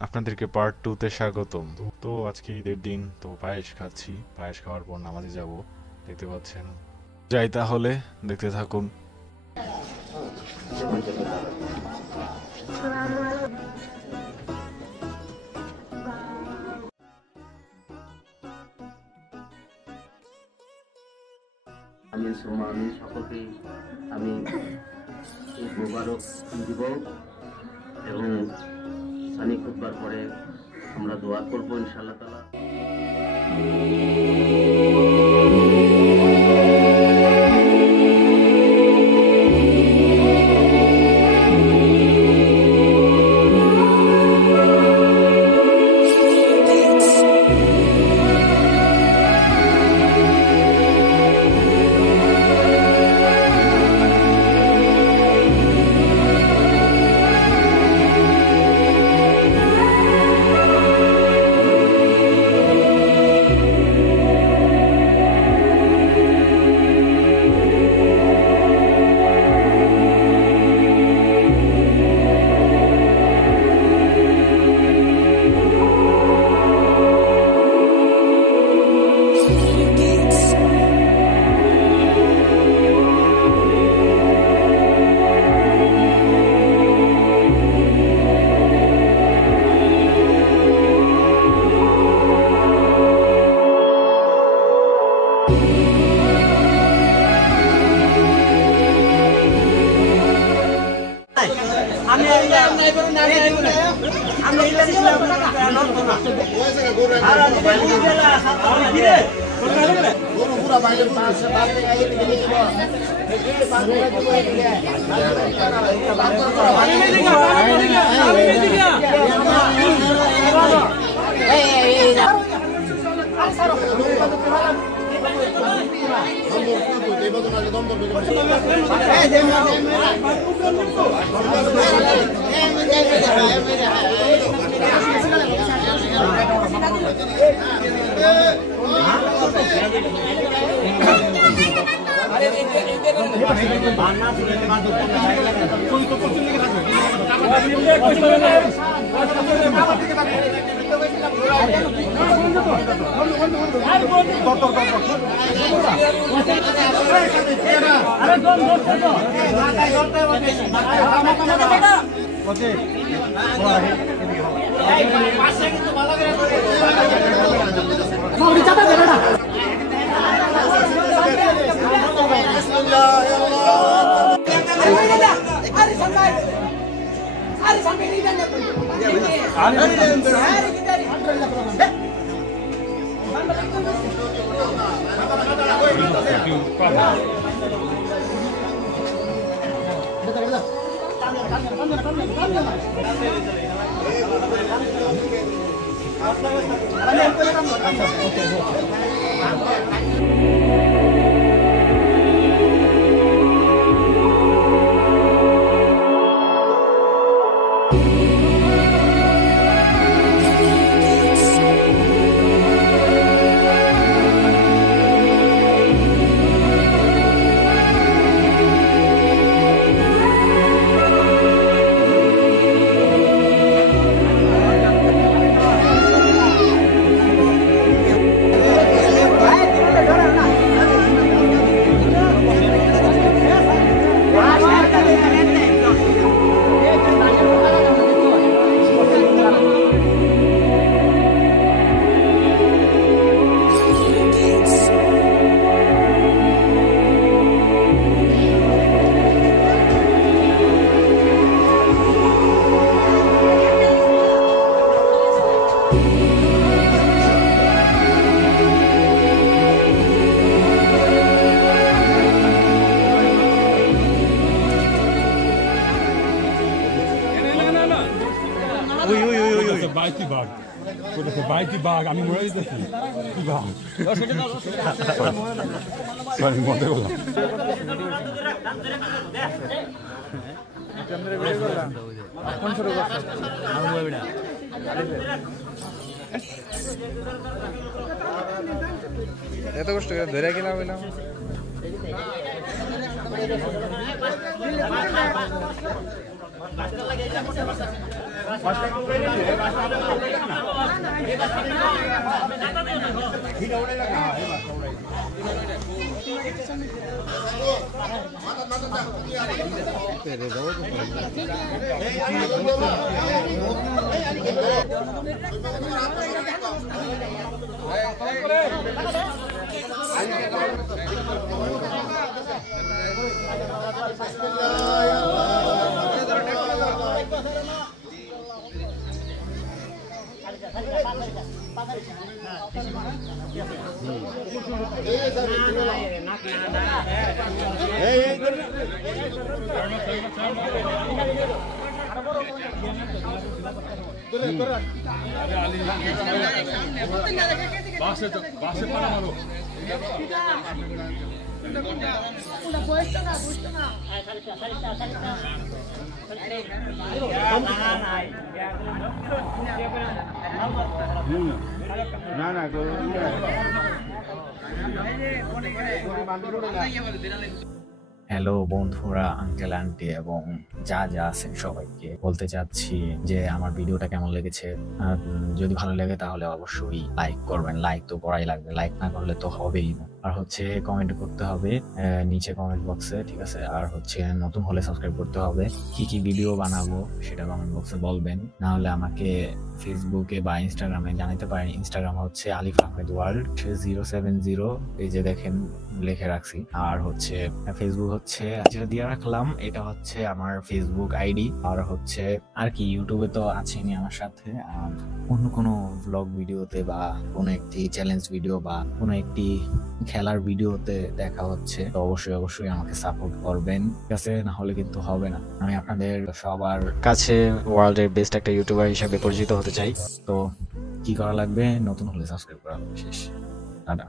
আপনাদেরকে পার্ট 2 তে স্বাগতম। তো আজকে ঈদের দিন, তো পায়েস খাচ্ছি। পায়েস খাওয়ার পর নামাজে যাব, দেখতে পাচ্ছেন। যাই তাহলে, দেখতে থাকুন। আমি সকলকে আমি ঈদ মোবারক দিব এবং সানি খুতবার পরে আমরা দোয়া করবো ইনশাআল্লাহ তাআলা। বাইটি বাঘ আমি মরে যেতেছি কি বাঘ সরি মনে বললাম এত কষ্ট করে ধরে গেলাম বললাম না না হ্যালো বন্ধুরা, আঙ্কেল আন্টি এবং যা যা আছেন সবাইকে বলতে চাচ্ছি যে আমার ভিডিওটা কেমন লেগেছে। যদি ভালো লাগে তাহলে অবশ্যই লাইক করবেন। লাইক তো করাই লাগবে, লাইক না করলে তো হবেই না। আর হচ্ছে কমেন্ট করতে হবে নিচে কমেন্ট বক্সে, ঠিক আছে। আর হচ্ছে নতুন হলে সাবস্ক্রাইব করতে হবে। কি কি ভিডিও বানাবো সেটা কমেন্ট বক্সে বলবেন, না হলে আমাকে ফেসবুকে বা ইনস্টাগ্রামে জানাতে পারেন। ইনস্টাগ্রাম হচ্ছে আলিফ আহমেদ ওয়ার্ল্ড 070, এই যে দেখেন লিখে রাখছি। আর হচ্ছে ফেসবুক হচ্ছে যেটা দিয়ে রাখলাম, এটা হচ্ছে আমার ফেসবুক আইডি। আর হচ্ছে আর কি ইউটিউবে তো আছেনি আমার সাথে। আর অন্য কোনো ব্লগ ভিডিওতে বা কোনো একটি চ্যালেঞ্জ ভিডিও বা কোনো একটি খেলার ভিডিওতে দেখা হচ্ছে, তো অবশ্যই আমাকে সাপোর্ট করবেন, ঠিক আছে। না হলে কিন্তু হবে না। আমি আপনাদের সবার কাছে ওয়ার্ল্ডের বেস্ট একটা ইউটিউবার হিসেবে পরিচিত হতে চাই। তো কি করা লাগবে, নতুন হলে সাবস্ক্রাইব করা লাগবে। শেষ, টাটা।